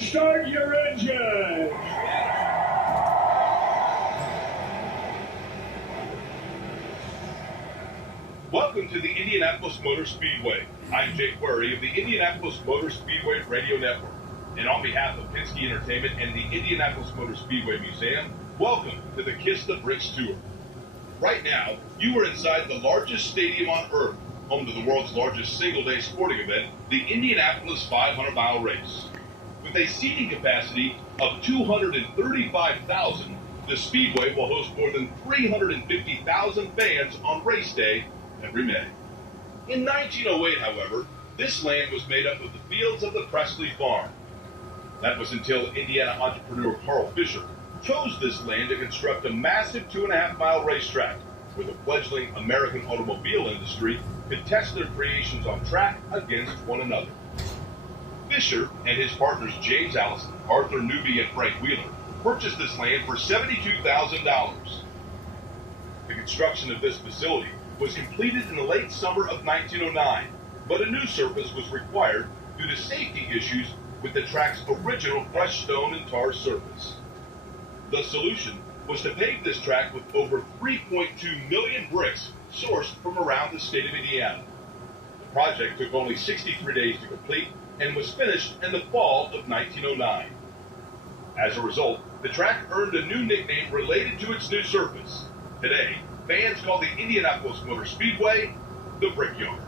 Start your engine! Welcome to the Indianapolis Motor Speedway. I'm Jake Worry of the Indianapolis Motor Speedway Radio Network. And on behalf of Penske Entertainment and the Indianapolis Motor Speedway Museum, welcome to the Kiss the Bricks Tour. Right now, you are inside the largest stadium on Earth, home to the world's largest single-day sporting event, the Indianapolis 500-mile race. With a seating capacity of 235,000, the Speedway will host more than 350,000 fans on race day every May. In 1908, however, this land was made up of the fields of the Presley Farm. That was until Indiana entrepreneur Carl Fisher chose this land to construct a massive 2.5-mile racetrack where the fledgling American automobile industry could test their creations on track against one another. Fisher and his partners James Allison, Arthur Newby, and Frank Wheeler purchased this land for $72,000. The construction of this facility was completed in the late summer of 1909, but a new surface was required due to safety issues with the track's original crushed stone and tar surface. The solution was to pave this track with over 3.2 million bricks sourced from around the state of Indiana. The project took only 63 days to complete and was finished in the fall of 1909. As a result, the track earned a new nickname related to its new surface. Today, fans call the Indianapolis Motor Speedway the Brickyard.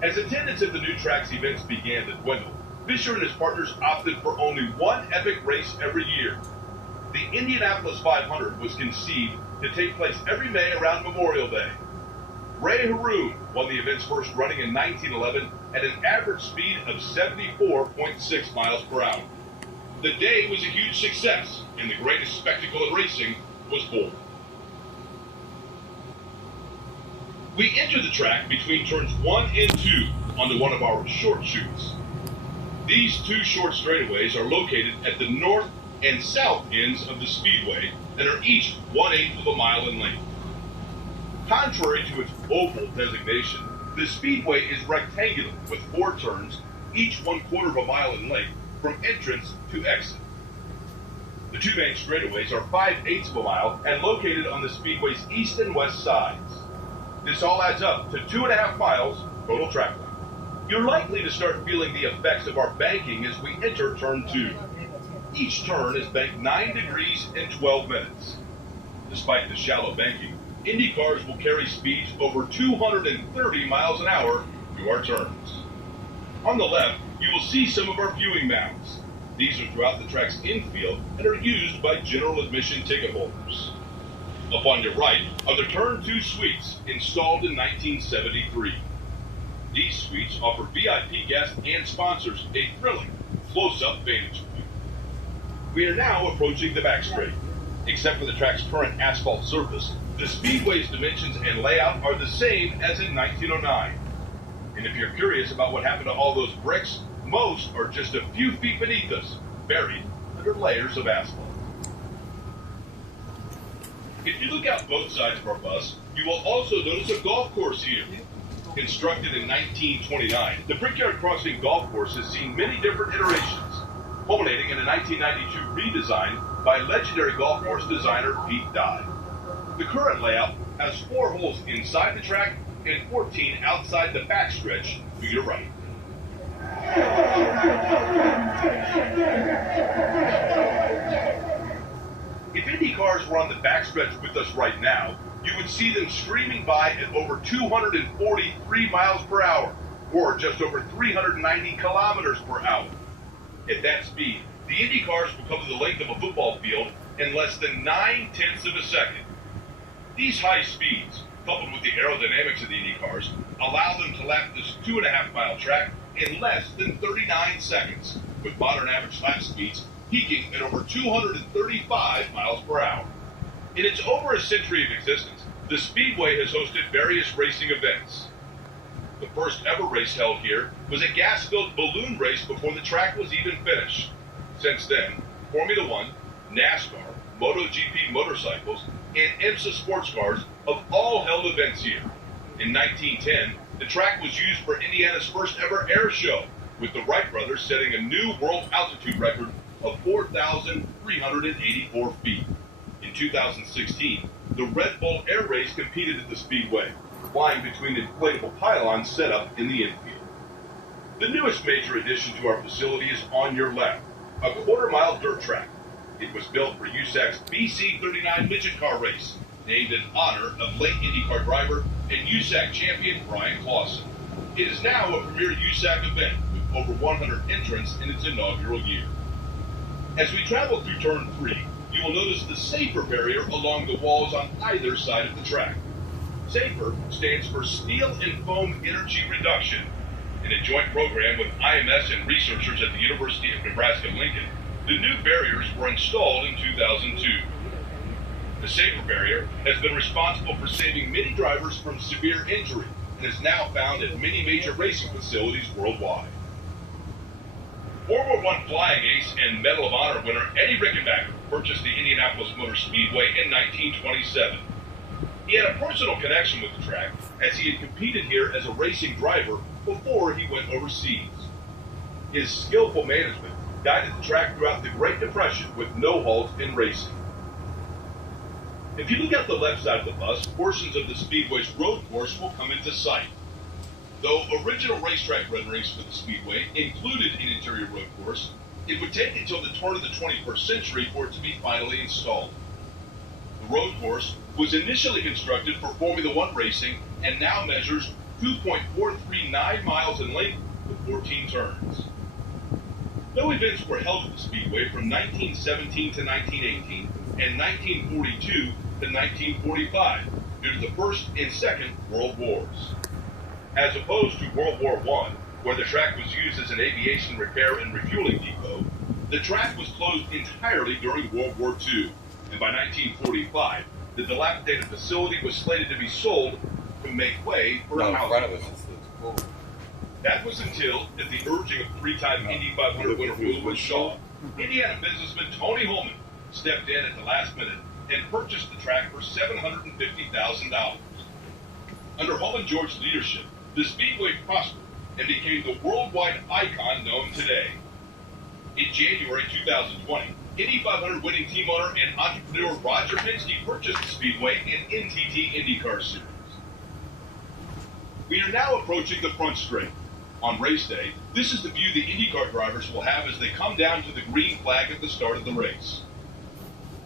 As attendance at the new track's events began to dwindle, Fisher and his partners opted for only one epic race every year. The Indianapolis 500 was conceived to take place every May around Memorial Day. Ray Haroon won the event's first running in 1911 at an average speed of 74.6 miles per hour. The day was a huge success, and the greatest spectacle in racing was born. We enter the track between turns 1 and 2 onto one of our short chutes. These two short straightaways are located at the north and south ends of the Speedway and are each 1/8 of a mile in length. Contrary to its oval designation, the Speedway is rectangular with 4 turns, each 1/4 of a mile in length, from entrance to exit. The two main straightaways are 5/8 of a mile and located on the Speedway's east and west sides. This all adds up to 2.5 miles total track length. You're likely to start feeling the effects of our banking as we enter turn 2. Each turn is banked 9 degrees in 12 minutes. Despite the shallow banking, Indy cars will carry speeds over 230 miles an hour through our turns. On the left, you will see some of our viewing mounts. These are throughout the track's infield and are used by general admission ticket holders. Up on your right are the Turn 2 suites installed in 1973. These suites offer VIP guests and sponsors a thrilling close-up vantage point. We are now approaching the backstraight. Except for the track's current asphalt surface, the Speedway's dimensions and layout are the same as in 1909. And if you're curious about what happened to all those bricks, most are just a few feet beneath us, buried under layers of asphalt. If you look out both sides of our bus, you will also notice a golf course here. Constructed in 1929, the Brickyard Crossing Golf Course has seen many different iterations, culminating in a 1992 redesign by legendary golf course designer Pete Dye. The current layout has 4 holes inside the track and 14 outside the backstretch to your right. If Indy cars were on the backstretch with us right now, you would see them screaming by at over 243 miles per hour, or just over 390 kilometers per hour. At that speed, the Indy cars will cover the length of a football field in less than 9/10 of a second. These high speeds, coupled with the aerodynamics of the Indy cars, allow them to lap this 2.5-mile track in less than 39 seconds, with modern average lap speeds peaking at over 235 miles per hour. In its over a century of existence, the Speedway has hosted various racing events. The first ever race held here was a gas-filled balloon race before the track was even finished. Since then, Formula One, NASCAR, MotoGP motorcycles, and IMSA sports cars have all held events here. In 1910, the track was used for Indiana's first ever air show, with the Wright brothers setting a new world altitude record of 4,384 feet. In 2016, the Red Bull Air Race competed at the Speedway, flying between inflatable pylons set up in the infield. The newest major addition to our facility is on your left, a quarter-mile dirt track. It was built for USAC's BC39 midget car race, named in honor of late IndyCar driver and USAC champion Brian Clausen. It is now a premier USAC event with over 100 entrants in its inaugural year. As we travel through Turn 3, you will notice the SAFER barrier along the walls on either side of the track. SAFER stands for Steel and Foam Energy Reduction. In a joint program with IMS and researchers at the University of Nebraska-Lincoln, the new barriers were installed in 2002. The SAFER barrier has been responsible for saving many drivers from severe injury and is now found at many major racing facilities worldwide. World War I flying ace and Medal of Honor winner Eddie Rickenbacker purchased the Indianapolis Motor Speedway in 1927. He had a personal connection with the track as he had competed here as a racing driver before he went overseas. His skillful management guided the track throughout the Great Depression with no halt in racing. If you look out the left side of the bus, portions of the Speedway's road course will come into sight. Though original racetrack renderings for the Speedway included an interior road course, it would take until the turn of the 21st century for it to be finally installed. The road course was initially constructed for Formula One racing and now measures 2.439 miles in length with 14 turns. No events were held at the Speedway from 1917 to 1918 and 1942 to 1945 due to the First and Second World Wars. As opposed to World War I, where the track was used as an aviation repair and refueling depot, the track was closed entirely during World War II, and by 1945, the dilapidated facility was slated to be sold to make way for a housing development. That was until, at the urging of three-time Indy 500 winner Wilbur Shaw, Indiana businessman Tony Holman stepped in at the last minute and purchased the track for $750,000. Under Holman George's leadership, the Speedway prospered and became the worldwide icon known today. In January 2020, Indy 500 winning team owner and entrepreneur Roger Penske purchased the Speedway and NTT IndyCar Series. We are now approaching the front straight. On race day, this is the view the IndyCar drivers will have as they come down to the green flag at the start of the race.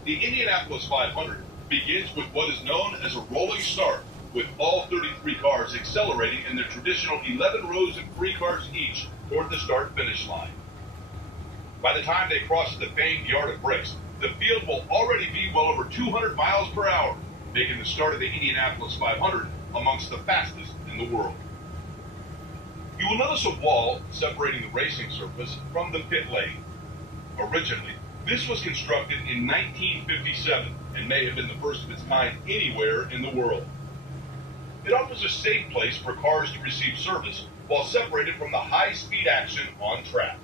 The Indianapolis 500 begins with what is known as a rolling start, with all 33 cars accelerating in their traditional 11 rows of 3 cars each toward the start-finish line. By the time they cross the famed Yard of Bricks, the field will already be well over 200 miles per hour, making the start of the Indianapolis 500 amongst the fastest in the world. You will notice a wall separating the racing surface from the pit lane. Originally, this was constructed in 1957 and may have been the first of its kind anywhere in the world. It offers a safe place for cars to receive service while separated from the high-speed action on track.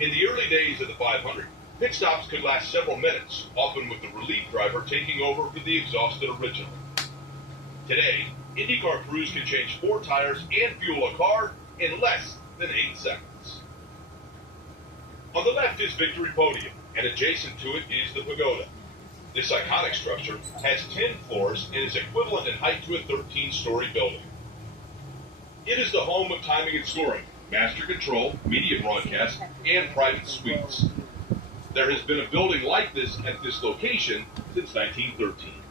In the early days of the 500, pit stops could last several minutes, often with the relief driver taking over for the exhausted original. Today, IndyCar crews can change 4 tires and fuel a car in less than 8 seconds. On the left is Victory Podium, and adjacent to it is the Pagoda. This iconic structure has 10 floors and is equivalent in height to a 13-story building. It is the home of timing and scoring, master control, media broadcast, and private suites. There has been a building like this at this location since 1913.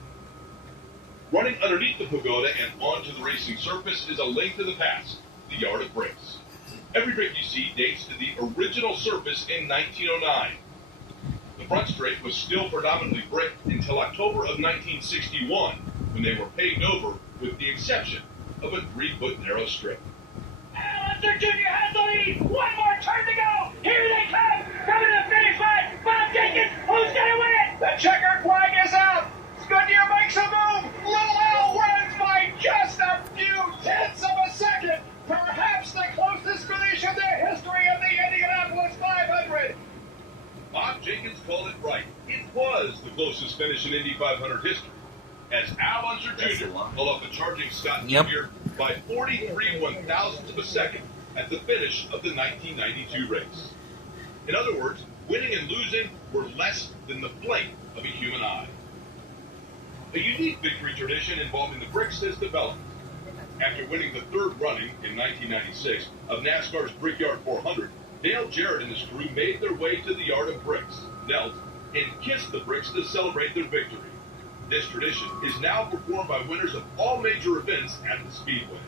Running underneath the pagoda and onto the racing surface is a link to the past, the Yard of Bricks. Every brick you see dates to the original surface in 1909. The front straight was still predominantly brick until October of 1961, when they were paved over with the exception of a 3-foot narrow strip. Sir Junior has the lead. One more turn to go. Here they come. Coming to the finish line. Bob Jenkins. Who's going to win it? The checkered flag is out. Goodyear makes a move. Little Al wins by just a few tenths of a second. Perhaps the closest finish in the history of the Indianapolis 500. Bob Jenkins called it right. It was the closest finish in Indy 500 history, as Al Unser Jr. pulled up the charging Scott Jr. by 43 1,000ths of a second at the finish of the 1992 race. In other words, winning and losing were less than the blink of a human eye. A unique victory tradition involving the bricks has developed. After winning the third running in 1996 of NASCAR's Brickyard 400, Dale Jarrett and his crew made their way to the Yard of Bricks, knelt, and kissed the bricks to celebrate their victory. This tradition is now performed by winners of all major events at the Speedway.